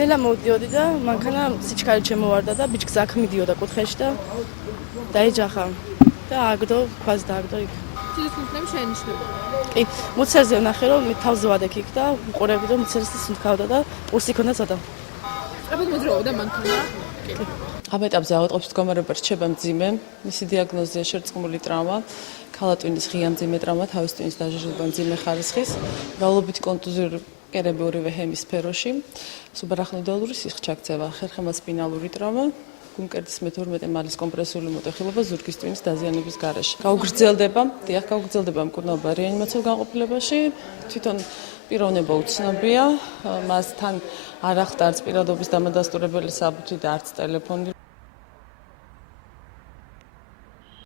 ნელა მოვდიოდი და მანქანა სიჩქარე შემოვარდა და ბიჭს აქ მიდიოდა კუთხეში და დაეჯახა და აგდო ქვას დააგდო იქ. სიცოცხლე შენიშნება. კი, მუცერზე ვნახე რომ თავზე ვადექ იქ და უყურები რომ მუცერზე სუნთქავდა და პულსი ქონდა სადა. აბა მოძრაობდა მანქანა. კი. ამ ეტაპზე ავადმყოფის მდგომარეობა რჩება მძიმე, მისი დიაგნოზია შერწყმული ტრავმა, ქალატვინის ღია მძიმე ტრავმა, თავის ტვინის დაჟილება მძიმე ხარისხის, მრავლობითი კონტუზიური კერები ორივე ჰემისფეროში, სუბარახნოიდალური სისხლჩაქცევა, ხერხემალ-სპინალური ტრავმა, გულმკერდის მე-12 მალის კომპრესიული მოტეხილობა ზურგის ტვინის დაზიანების გარეშე. გაუგრძელდება მკურნალობა რეანიმაციულ განყოფილებაში, თვითონ პიროვნება უცნობია, მასთან არ ახლდა არც პირადობის დამადასტურებელი საბუთი და არც ტელეფონი.